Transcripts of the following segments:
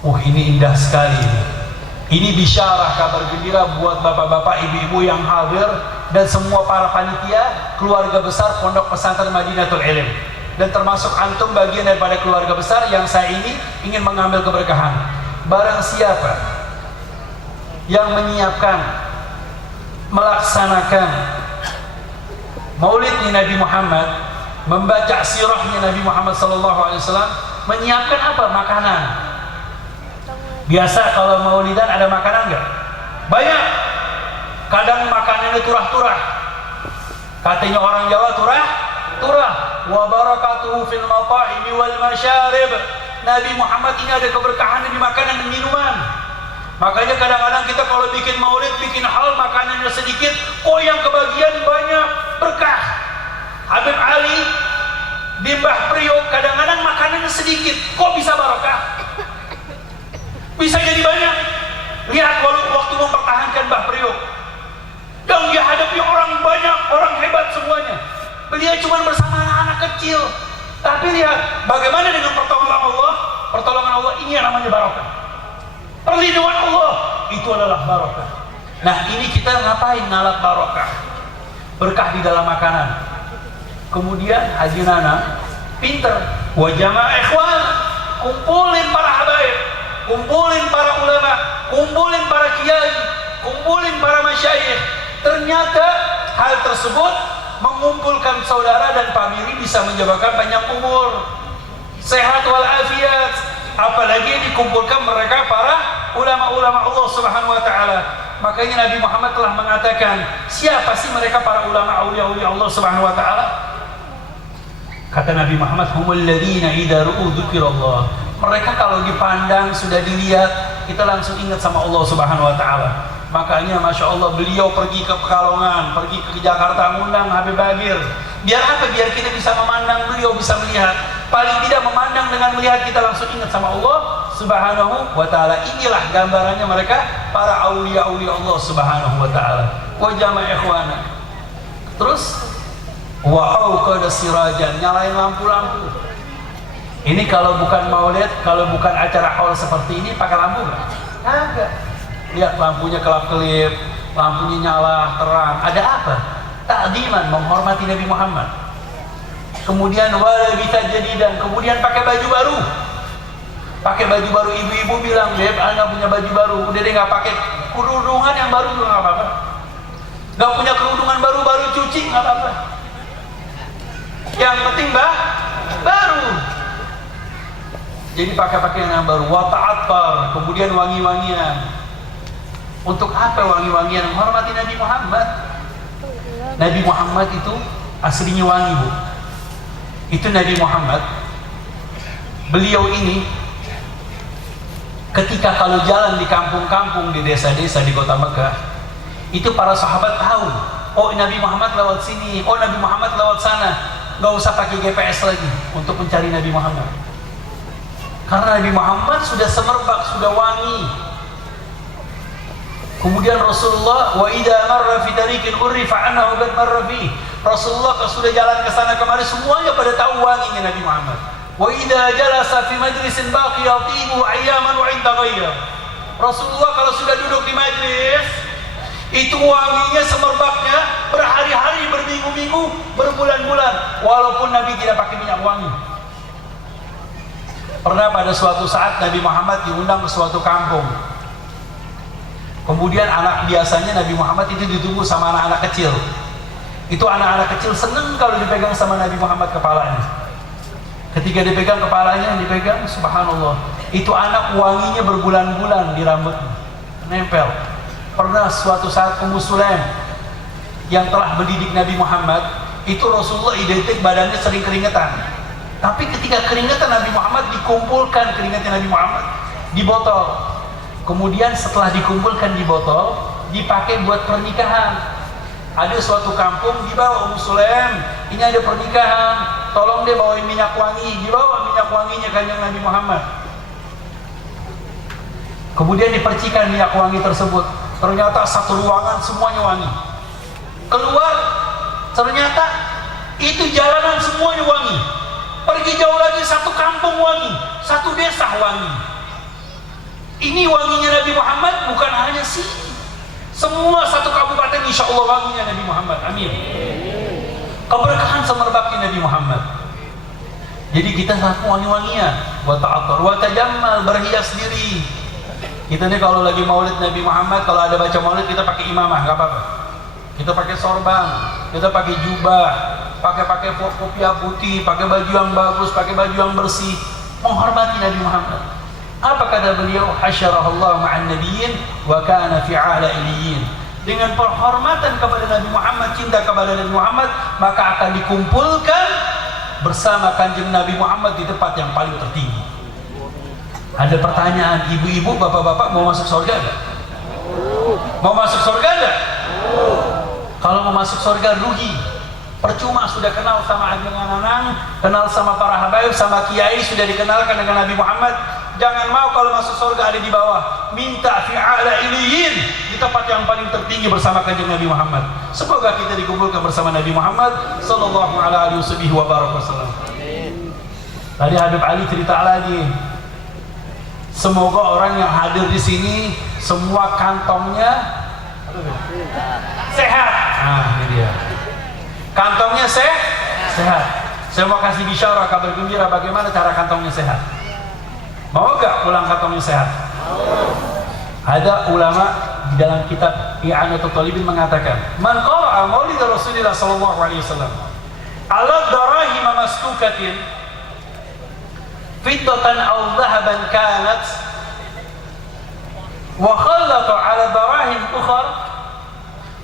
Ini indah sekali. Ini bisyarah, kabar gembira buat bapak-bapak, ibu-ibu yang hadir dan semua para panitia keluarga besar Pondok Pesantren Madinatul Ilm, dan termasuk antum bagian daripada keluarga besar yang saya ini ingin mengambil keberkahan. Barang siapa yang menyiapkan, melaksanakan maulidnya Nabi Muhammad, membaca sirahnya Nabi Muhammad SAW, menyiapkan apa? Makanan. Biasa kalau maulidan ada makanan enggak? Banyak. Kadang makanannya turah-turah. Katanya orang Jawa turah. Wa barakatuhu fil mata'imi wal masyarib. Nabi Muhammad ini ada keberkahan di makanan dan minuman. Makanya kadang-kadang kita kalau bikin maulid, bikin hal makanannya sedikit, yang kebagian banyak, berkah. Habib Ali di Mbah Priok kadang-kadang makanannya sedikit, kok bisa barokah? Bisa jadi banyak. Lihat waktu mempertahankan Mbah Priok, yang dia hadapi orang banyak, orang hebat semuanya. Beliau cuma bersama anak-anak kecil. Tapi lihat bagaimana dengan pertolongan Allah. Pertolongan Allah ini yang namanya barokah. Perlindungan Allah itu adalah barokah. Nah, ini kita ngapain ngalap barokah? Berkah di dalam makanan. Kemudian Haji Nana pinter, wa jama'a ikhwan, kumpulin para habaib, kumpulin para ulama, kumpulin para kiai, kumpulin para masyayikh. Ternyata hal tersebut mengumpulkan saudara dan famili bisa menyebabkan panjang umur, sehat walafiat. Apalagi dikumpulkan mereka para ulama-ulama Allah Subhanahu wa taala. Makanya Nabi Muhammad telah mengatakan, siapa sih mereka para ulama aulia-aulia Allah Subhanahu wa taala? Kata Nabi Muhammad, humul ladzina idza ru'u dzikrallah. Mereka kalau dipandang, sudah dilihat, kita langsung ingat sama Allah Subhanahu wa taala. Makanya Masya Allah, beliau pergi ke Pekalongan, pergi ke Jakarta, ngundang Habib Bagir. Biar apa? Biar kita bisa memandang beliau, bisa melihat. Paling tidak memandang dengan melihat, kita langsung ingat sama Allah Subhanahu wa ta'ala. Inilah gambarannya mereka, para awliya-awliya Allah Subhanahu wa ta'ala. Wa jama'a ikhwana. Terus wa'auqada sirajan, nyalain lampu-lampu. Ini kalau bukan maulid, kalau bukan acara haul seperti ini, pakai lampu nggak? Kagak. Lihat lampunya kelap-kelip, lampunya nyala, terang. Ada apa? Ta'diman, menghormati Nabi Muhammad. Kemudian wala bitajdidan, kemudian pakai baju baru. Pakai baju baru, ibu-ibu bilang, "Beb, Anda punya baju baru." Udah deh, nggak pakai kerudungan yang baru juga nggak apa-apa. Nggak punya kerudungan baru cuci nggak apa-apa. Yang penting baru. Jadi pakai pakaian yang baru. Wa ta'attar, kemudian wangi-wangian. Untuk apa wangi-wangian? Menghormati Nabi Muhammad. Nabi Muhammad itu aslinya wangi, Bu. Itu Nabi Muhammad. Beliau ini ketika kalau jalan di kampung-kampung, di desa-desa, di kota Mekah, itu para sahabat tahu, oh Nabi Muhammad lewat sini, oh Nabi Muhammad lewat sana. Gak usah pakai GPS lagi untuk mencari Nabi Muhammad, karena Nabi Muhammad sudah semerbak, sudah wangi. Kemudian Rasulullah, wa idza marra fi tariqin urifa annahu qad marra fi. Rasulullah kalau sudah jalan ke sana kemari, semuanya pada tahu wanginya Nabi Muhammad. Wa idza jalasa fi majlisin baqi yatibu ayyaman wa inda ghayra. Rasulullah kalau sudah duduk di majlis, itu wanginya semerbaknya berhari-hari, berminggu-minggu, berbulan-bulan, walaupun Nabi tidak pakai minyak wangi. Pernah pada suatu saat Nabi Muhammad diundang ke suatu kampung. Kemudian biasanya Nabi Muhammad itu ditunggu sama anak-anak kecil. Itu anak-anak kecil seneng kalau dipegang sama Nabi Muhammad kepalanya. Ketika dipegang kepalanya, dipegang, subhanallah, itu anak wanginya berbulan-bulan di rambutnya, nempel. Pernah suatu saat Ummu Sulaim yang telah mendidik Nabi Muhammad, itu Rasulullah identik badannya sering keringetan. Tapi ketika keringetan Nabi Muhammad, dikumpulkan keringatnya Nabi Muhammad di botol. Kemudian setelah dikumpulkan di botol, dipakai buat pernikahan. Ada suatu kampung, dibawa Ummu Sulaim, ini ada pernikahan, tolong deh bawain minyak wangi. Dibawa minyak wanginya kanjeng Nabi Muhammad. Kemudian dipercikan minyak wangi tersebut. Ternyata satu ruangan semuanya wangi. Keluar, ternyata itu jalanan semuanya wangi. Pergi jauh lagi, satu kampung wangi, satu desa wangi. Ini wanginya Nabi Muhammad bukan hanya sini. Semua satu kabupaten insya Allah wanginya Nabi Muhammad. Amin. Keberkahan semerbaknya Nabi Muhammad. Jadi kita laku wangi-wangian, wa ta'attar, wa tajammal, berhias diri. Kita nih kalau lagi maulid Nabi Muhammad, kalau ada baca maulid kita pakai imamah, nggak apa-apa. Kita pakai sorban, kita pakai jubah, pakai kopiah putih, pakai baju yang bagus, pakai baju yang bersih, menghormati Nabi Muhammad. Apa kata beliau? Hasyarahullah ma'an nabiyyin wa kana fi 'ala iliyyin. Dengan penghormatan kepada Nabi Muhammad, cinta kepada Nabi Muhammad, maka akan dikumpulkan bersama kanjeng Nabi Muhammad di tempat yang paling tertinggi. Ada pertanyaan, ibu-ibu, bapak-bapak mau masuk surga enggak? Mau masuk surga enggak? Kalau mau masuk surga rugi. Percuma sudah kenal sama Ajeng Ananang, kenal sama para habaib, sama kiai, sudah dikenalkan dengan Nabi Muhammad. Jangan mau kalau masuk surga ada di bawah. Minta fi 'ala iliyyin, di tempat yang paling tertinggi bersama kanjeng Nabi Muhammad. Semoga kita dikumpulkan bersama Nabi Muhammad sallallahu alaihi wasallam. Tadi Habib Ali cerita lagi. Semoga orang yang hadir di sini semua kantongnya sehat. Nah, ini dia. Kantongnya sehat. Saya mau kasih bisyarah, kabar gembira bagaimana cara kantongnya sehat. Mau gak pulang kantongnya sehat? Ada ulama di dalam kitab I'anatul Talibin mengatakan, man qara'a maulid Rasulullah sallallahu alaihi wasallam ala darahim mastukatin fiddatan aw dhahaban kanat wa khallata ala darahim ukhra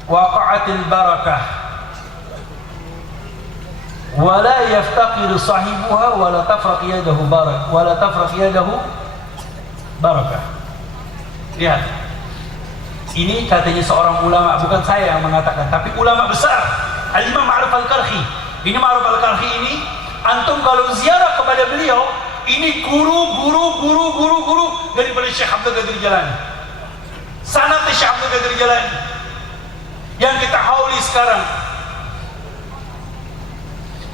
waqa'atil barakah wala yaftaqiru sahibuha wala tafraq yadahu barakah. Lihat, ini katanya seorang ulama, bukan saya yang mengatakan, tapi ulama besar, Al-Imam Ma'ruf Al-Karhi. Ini Ma'ruf Al-Karhi ini, antum kalau ziarah kepada beliau, ini guru daripada Syekh Abdul Qadir Jalani. Sanad Syekh Abdul Qadir Jalani yang kita hauli sekarang.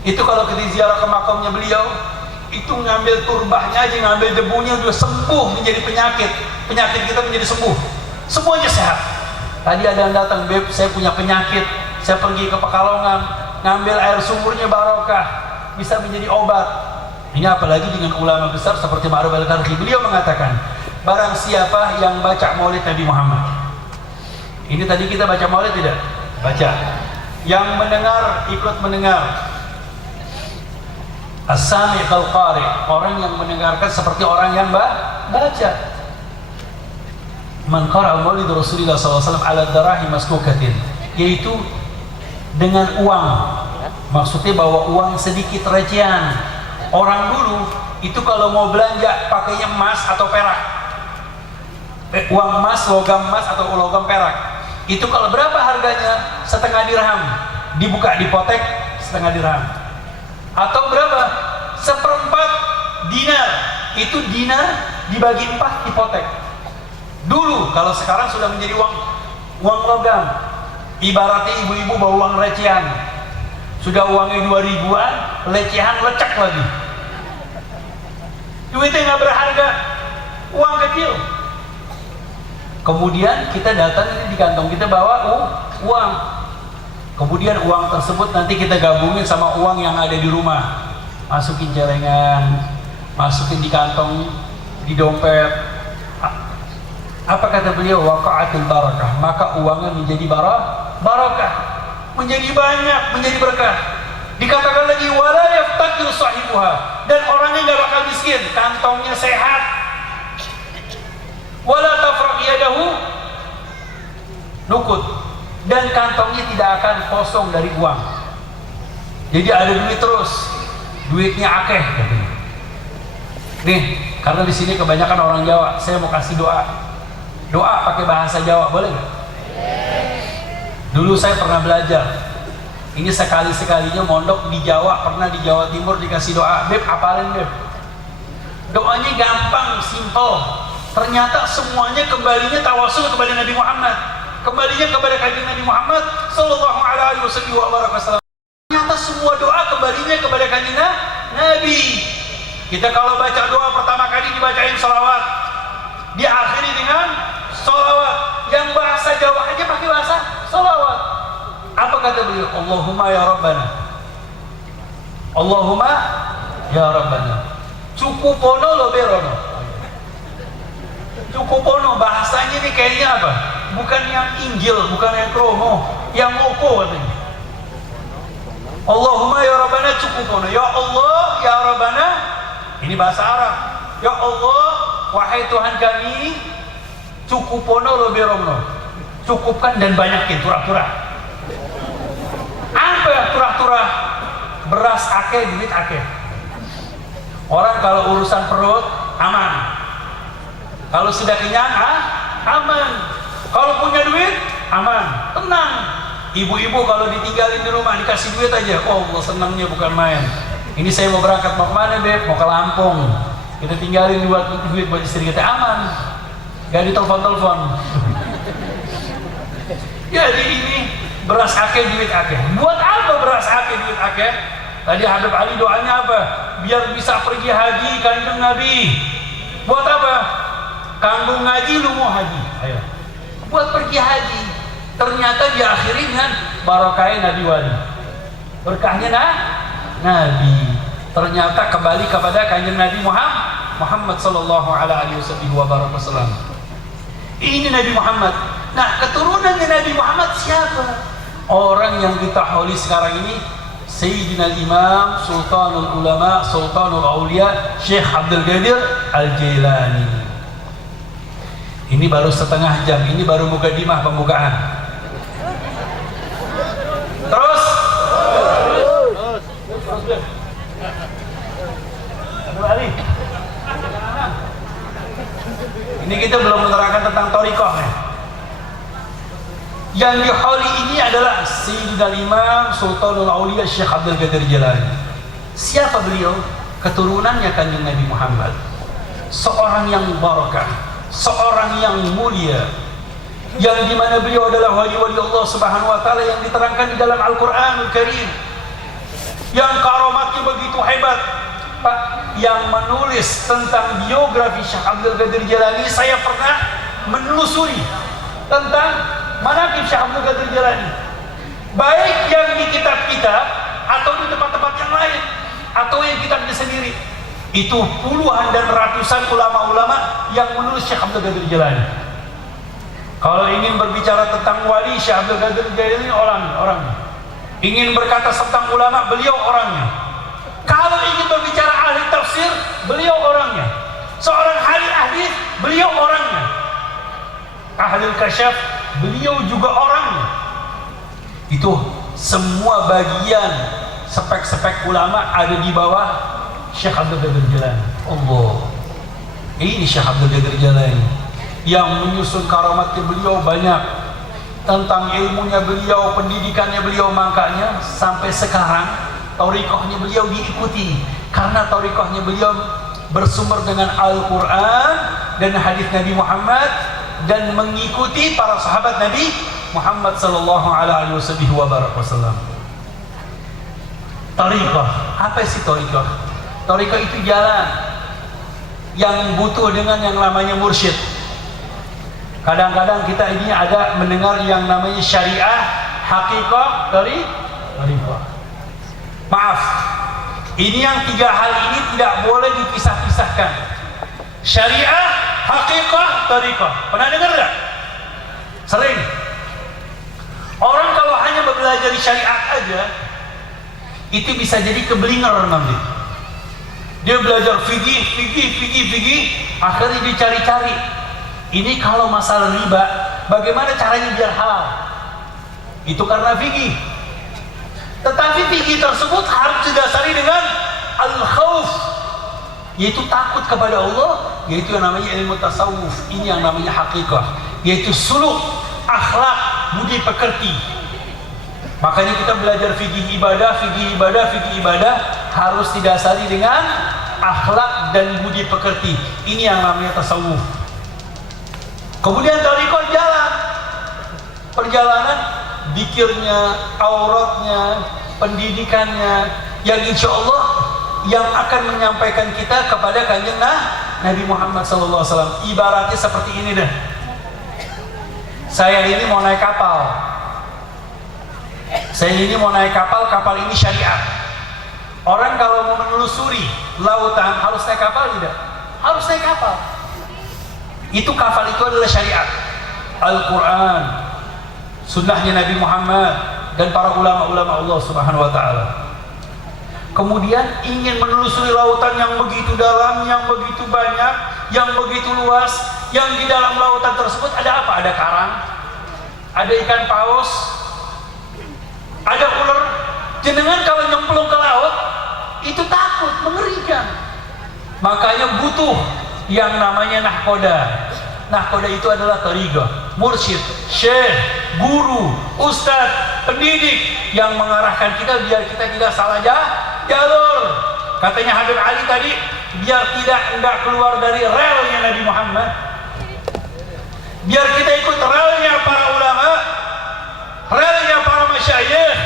Itu kalau kita ziarah ke makamnya beliau, itu ngambil turbahnya aja, ngambil debunya udah sembuh menjadi penyakit kita menjadi sembuh, semuanya sehat. Tadi ada yang datang, Beb, saya punya penyakit, saya pergi ke Pekalongan, ngambil air sumurnya barokah, bisa menjadi obat. Ini apalagi dengan ulama besar seperti Ma'ruf Al-Karhi. Beliau mengatakan, barang siapa yang baca maulid Nabi Muhammad, ini tadi kita baca maulid tidak? Baca. Yang mendengar ikut mendengar, as-sami' kal-qari, orang yang mendengarkan seperti orang yang baca. Man qara'a maulid Rasulullah SAW ala darahim maskukatin, yaitu dengan uang, maksudnya bawa uang sedikit recehan. Orang dulu itu kalau mau belanja pakainya emas atau perak, uang emas, logam emas atau logam perak. Itu kalau berapa harganya? Setengah dirham, dibuka dipotek setengah dirham. Atau berapa? Seperempat dinar. Itu dinar dibagi 4 dipotek. Dulu, kalau sekarang sudah menjadi uang logam. Ibaratnya ibu-ibu bawa uang recehan. Sudah uangnya 2000-an, recehan lecek lagi. Duitnya nggak berharga, uang kecil. Kemudian kita datang ini di kantong kita bawa uang. Kemudian uang tersebut nanti kita gabungin sama uang yang ada di rumah, masukin celengan, masukin di kantong, di dompet. Apa kata beliau? Waqa'atil barakah, maka uangnya menjadi barakah, menjadi banyak, menjadi berkah. Dikatakan lagi wala yaftaqir sahibuha, dan orangnya nggak bakal miskin, kantongnya sehat. Wala tafraq yadahu nukut, dan kantongnya tidak akan kosong dari uang. Jadi ada duit terus, duitnya akeh. Nih, karena di sini kebanyakan orang Jawa, saya mau kasih doa pakai bahasa Jawa, boleh nggak? Dulu saya pernah belajar. Ini sekali-sekalinya mondok di Jawa, pernah di Jawa Timur dikasih doa. Beb, hafalin Beb. Doanya gampang, simple. Ternyata semuanya kembalinya tawasul kepada Nabi Muhammad, kembalinya kepada kanjeng Nabi Muhammad sallallahu alaihi wasallam. Ternyata semua doa kembalinya kepada kanjeng Nabi. Kita kalau baca doa pertama kali dibacain salawat, diakhiri dengan sholawat. Yang bahasa Jawa aja pakai bahasa sholawat. Apa kata beliau? Allahumma ya Rabbana, Allahumma ya Rabbana. Cukupono lo berono. Cukupono bahasanya ini kayaknya apa? Bukan yang Injil, bukan yang kromo, yang moko katanya. Allahumma ya Rabbana cukupono. Ya Allah ya Rabbana, ini bahasa Arab. Ya Allah, wahai Tuhan kami, cukupono lo berono. Cukupkan dan banyakin turah-turah. Apa ya turah-turah? Beras akeh, duit akeh. Orang kalau urusan perut aman. Kalau sudah kenyang, aman. Kalau punya duit, aman, tenang. Ibu-ibu kalau ditinggalin di rumah, dikasih duit aja, oh Allah senangnya bukan main. Ini saya mau berangkat, mau kemana Beb? Mau ke Lampung. Kita tinggalin buat duit buat istri kita, aman. Gak ditelepon-telepon. Jadi ini beras akeh, duit akeh. Buat apa beras akeh, duit akeh? Tadi Habib Ali doanya apa? Biar bisa pergi haji kanjeng Nabi. Buat apa? Kanggung ngaji lu mau haji. Ayo. Buat pergi haji. Ternyata diakhiri dengan barokahnya Nabi wali. Berkahnya Nabi. Ternyata kembali kepada kanjeng Nabi Muhammad sallallahu alaihi wasallam. Ini Nabi Muhammad. Nah, keturunannya Nabi Muhammad siapa? Orang yang kita hauli sekarang ini Sayyidina Imam Sultanul Ulama Sultanul Aulia Syekh Abdul Qadir Al-Jailani. Ini baru setengah jam, ini baru mukadimah pembukaan. Terus Abu Ali. Ini kita belum menerangkan tentang thariqah. Yang dihauli ini adalah Sayyidina Imam Sultanul Aulia Syekh Abdul Qadir Jailani. Siapa beliau? Keturunannya kanjeng Nabi Muhammad. Seorang yang barakah, seorang yang mulia, yang dimana beliau adalah wali-wali Allah Subhanahu wa Ta'ala yang diterangkan di dalam Al-Quranul Karim, yang karamatnya begitu hebat. Pak, yang menulis tentang biografi Syekh Abdul Qadir Jailani, saya pernah menelusuri tentang manaqib Syekh Abdul Qadir Jailani, baik yang di kitab-kitab atau di tempat-tempat yang lain atau yang kitabnya sendiri. Itu puluhan dan ratusan ulama-ulama yang menulis Syekh Abdul Qadir Jailani. Kalau ingin berbicara tentang wali, Syekh Abdul Qadir Jailani orangnya. Ingin berkata tentang ulama, beliau orangnya. Kalau ingin berbicara ahli tafsir, beliau orangnya. Seorang ahli hadis, beliau orangnya. Ahli kasyaf, beliau juga orangnya. Itu semua bagian spek-spek ulama ada di bawah Syekh Abdul Qadir Jailani. Allah, ini Syekh Abdul Qadir Jailani yang menyusun karamatnya beliau banyak, tentang ilmunya beliau, pendidikannya beliau. Makanya sampai sekarang thariqahnya beliau diikuti, karena thariqahnya beliau bersumber dengan Al-Quran dan hadis Nabi Muhammad, dan mengikuti para sahabat Nabi Muhammad sallallahu alaihi wasallam. Thariqah, apa sih thariqah? Thariqah itu jalan yang butuh dengan yang namanya mursyid. Kadang-kadang kita ini ada mendengar yang namanya syariah, hakikah, thariqah. Maaf, ini yang tiga hal ini tidak boleh dipisah-pisahkan. Syariah, hakikah, thariqah. Pernah dengar enggak? Sering. Orang kalau hanya belajar syariat aja, itu bisa jadi keblinger nanti. Dia belajar fikih, akhirnya dicari-cari. Ini kalau masalah riba, bagaimana caranya biar halal? Itu karena fikih. Tetapi fikih tersebut harus didasari dengan al-khauf, yaitu takut kepada Allah, yaitu yang namanya ilmu tasawuf. Ini yang namanya hakikah, yaitu suluk, akhlak, budi pekerti. Makanya kita belajar fikih ibadah harus didasari dengan akhlak dan budi pekerti. Ini yang namanya tasawuf. Kemudian thariqah jalan, perjalanan dzikirnya, auratnya, pendidikannya, yang insya Allah yang akan menyampaikan kita kepada kanjeng Nabi Muhammad SAW. Ibaratnya seperti ini deh. Saya ini mau naik kapal. Kapal ini syariat. Orang kalau mau menelusuri lautan harus naik kapal tidak? Harus naik kapal. Itu kapal itu adalah syariat. Al-Quran, sunnahnya Nabi Muhammad dan para ulama-ulama Allah Subhanahu wa ta'ala. Kemudian ingin menelusuri lautan yang begitu dalam, yang begitu banyak, yang begitu luas, yang di dalam lautan tersebut ada apa? Ada karang, ada ikan paus, ada ular. Jenengan kalau nyemplung ke laut itu takut, mengerikan. Makanya butuh yang namanya nahkoda. Nahkoda itu adalah tariqah, mursyid, syekh, guru, ustadz, pendidik yang mengarahkan kita biar kita tidak salah jalur. Katanya Habib Ali tadi, biar tidak keluar dari relnya Nabi Muhammad, biar kita ikut relnya para ulama, relnya para masyayikh,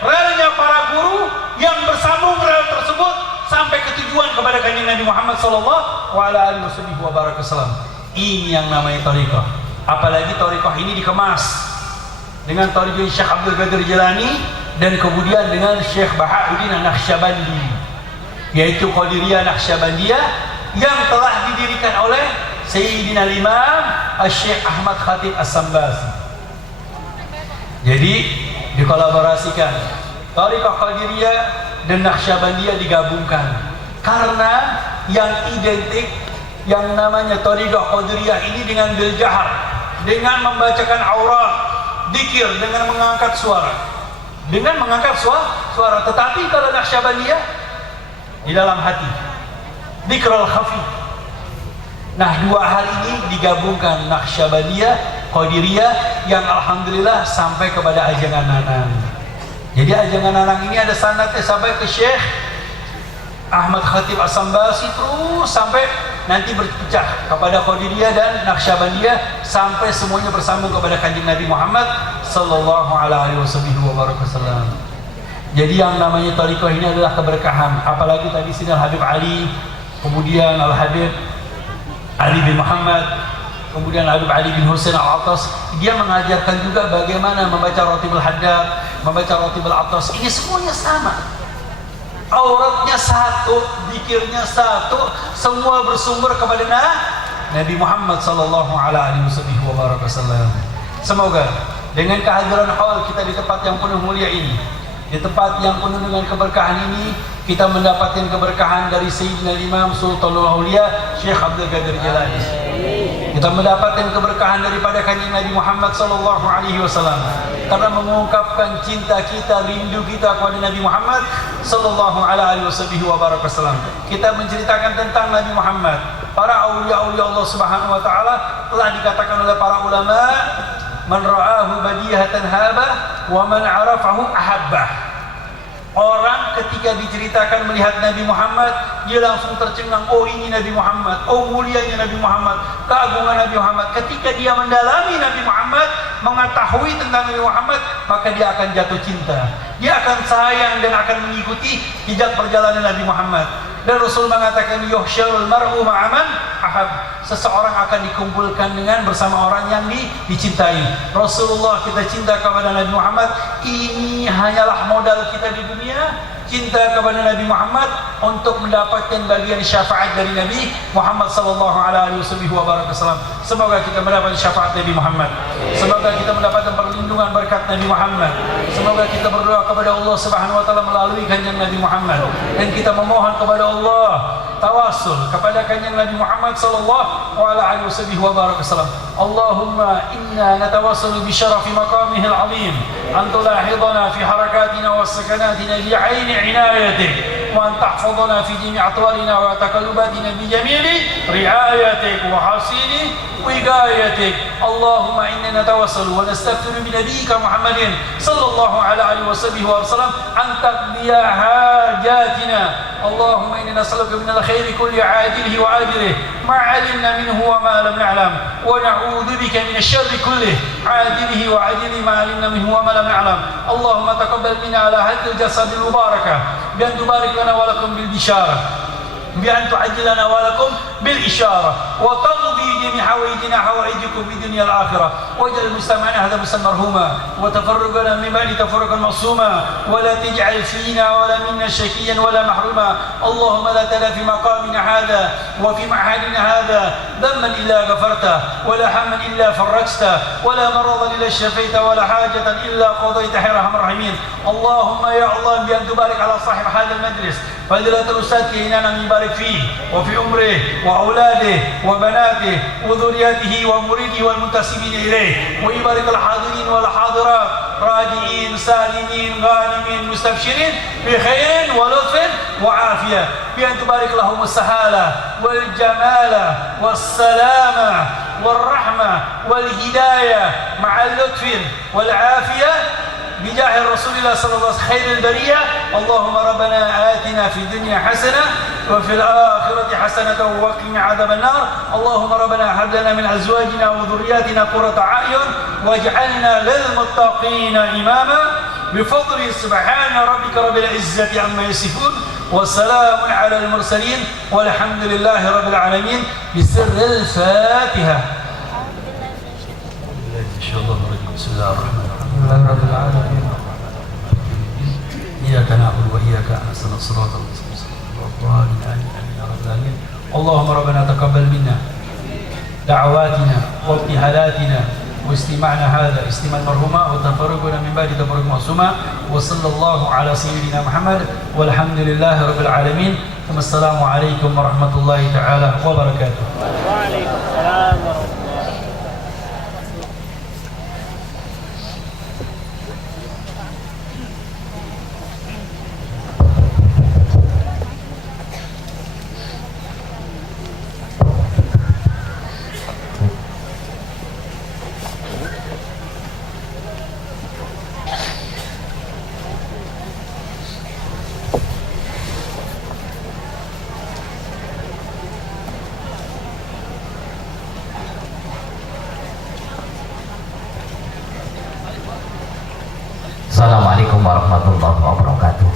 relnya para guru yang bersambung rel tersebut sampai ke tujuan kepada kanjeng Nabi Muhammad sallallahu alaihi wasallam. Ini yang namanya thariqah. Apalagi thariqah ini dikemas dengan thariqah Syekh Abdul Qadir Jilani dan kemudian dengan Syekh Bahauddin An-Naqsyabandi, yaitu Qadiriyah Naqsyabandiyah yang telah didirikan oleh Sayyidina Imam Syekh Ahmad Khatib As-Sambasi. Jadi dikolaborasikan thariqah Qadiriyah dan Naqsyabandiyah digabungkan karena yang identik yang namanya thariqah Qadiriyah ini dengan bil jahar, dengan membacakan aurat, dzikir, dengan mengangkat suara. Tetapi kalau Naqsyabandiyah di dalam hati, dzikrul khafi. Nah, dua hal ini digabungkan, Naqsyabandiyah, Qadiriyah, yang alhamdulillah sampai kepada ajangan Nanang. Jadi ajangan Nanang ini ada sanadnya sampai ke Syekh Ahmad Khatib As-Sambasi, terus sampai nanti berpecah kepada Qadiriyah dan Naqsyabandiyah sampai semuanya bersambung kepada kanjeng Nabi Muhammad sallallahu alaihi wasallam. Jadi yang namanya thariqah ini adalah keberkahan. Apalagi tadi sidang Habib Ali, kemudian Al-Habib Ali bin Muhammad, kemudian Habib Ali bin Husain Al-Attas, dia mengajarkan juga bagaimana membaca Ratibul Haddad, membaca Ratibul Attas. Ini semuanya sama. Auratnya satu, zikirnya satu, semua bersumber kepada Nabi Muhammad sallallahu alaihi wasallam. Semoga dengan kehadiran haul kita di tempat yang penuh mulia ini, di tempat yang penuh dengan keberkahan ini, kita mendapatkan keberkahan dari Sayyidina Imam Sultanul Auliya Syekh Abdul Qadir Jilani. Kita mendapatkan keberkahan daripada kanjeng Nabi Muhammad sallallahu alaihi wasallam karena mengungkapkan cinta kita, rindu kita kepada Nabi Muhammad sallallahu alaihi wasallam. Kita menceritakan tentang Nabi Muhammad. Para aulia-aulia Allah Subhanahu wa taala telah dikatakan oleh para ulama, man ra'ahu badihatan habah wa man 'arafahu ahabbah. Orang ketika diceritakan melihat Nabi Muhammad, dia langsung tercengang, oh ini Nabi Muhammad, oh mulianya Nabi Muhammad, keagungan Nabi Muhammad. Ketika dia mendalami Nabi Muhammad, mengetahui tentang Nabi Muhammad, maka dia akan jatuh cinta, dia akan sayang dan akan mengikuti jejak perjalanan Nabi Muhammad. Dan Rasul mengatakan, yuhsyarul mar'u ma'aman ahab. Seseorang akan dikumpulkan dengan bersama orang yang dicintai. Rasulullah, kita cinta kepada Nabi Muhammad, ini hanyalah modal kita di dunia, cinta kepada Nabi Muhammad untuk mendapatkan bagian syafaat dari Nabi Muhammad sallallahu alaihi wasallam. Semoga kita mendapat syafaat Nabi Muhammad. Semoga kita mendapatkan perlindungan berkat Nabi Muhammad. Semoga kita berdoa kepada Allah Subhanahu wa taala melalui kanjeng Nabi Muhammad, dan kita memohon kepada Allah tawasul kepada kanjeng Nabi Muhammad sallallahu alaihi wasallam. Allahumma inna natawassalu bi syarafi maqamihi al-'azim an tulahidana fi harakatina wa sakanatina bi 'aini 'inayatik wa an tahfazana fi jami' atwarina wa taqallubatina bi jamili ri'ayatik wa hasini wiqayatik. Allahumma inna natawassalu wa nastaghfiru bi nabiyyika Muhammadin sallallahu alaihi wasallam an taqdiya hajatina. Allahumma inna nas'aluka min al-khairi kulli 'ajilihi wa 'ajilihi ma 'alimna minhu wa ma lam na'lam, wa na'udzu bika min asy-syarri kulli 'ajilihi wa 'ajilihi ma 'alimna minhu wa ma lam na'lam. Allahumma taqabbal minna ala hadhihi al-jasadil mubarakah bi an tubarik lana wa lakum bil bishara bi an tu'ajjil lana wa lakum بالإشارة وتقضي جميع حوائجنا حوائجكم في الدنيا الآخرة واجعل مجتمعنا هذا مسلما مرحوما وتفرقنا من بعد تفرقا معصوما ولا تجعل فينا ولا منا شقيا ولا محروما اللهم لا تدع في مقامنا هذا وفي معهدنا هذا ذنبا إلا غفرته ولا هما إلا فرجته ولا مرضا إلا شفيته ولا حاجة إلا قضيتها يا أرحم الراحمين اللهم يا الله بأن تبارك على صاحب هذا المجلس فضيلة الأستاذ كينانا يبارك فيه وفي عمره وأولاده وبناته وذريته ومريده والمنتسبين إليه ويبارك الحاضرين والحاضرات راجعين سالمين غانمين مستبشرين بخير ولطف وعافية بأن تبارك لهم السهالة والجمال والسلامة والرحمة والهداية مع اللطف والعافية بجاه رسول الله صلى الله عليه وسلم خير البرية اللهم ربنا آتنا في الدنيا حسنة وفي الآخرة حسنة وقنا عذاب النار اللهم ربنا هب لنا من أزواجنا وذرياتنا قرة أعين واجعلنا للمتقين إماما بفضل سبحان ربك رب العزة عما يصفون والسلام على المرسلين والحمد لله رب العالمين بسر الفاتحة. بسم الله الرحمن الرحيم رب العالمين إياك نعبد وإياك نستعين الصراط المستقيم يا رب العالمين اللهم ربنا تقبل منا دعواتنا وابتهالاتنا واستماعنا هذا استماع مرحوما وتفرقنا من بعد تفرق معصوما وصلى الله على سيدنا محمد والحمد لله رب العالمين ثم السلام عليكم ورحمة الله تعالى وبركاته. وعليكم السلام ورحمة الله. Assalamualaikum warahmatullahi wabarakatuh.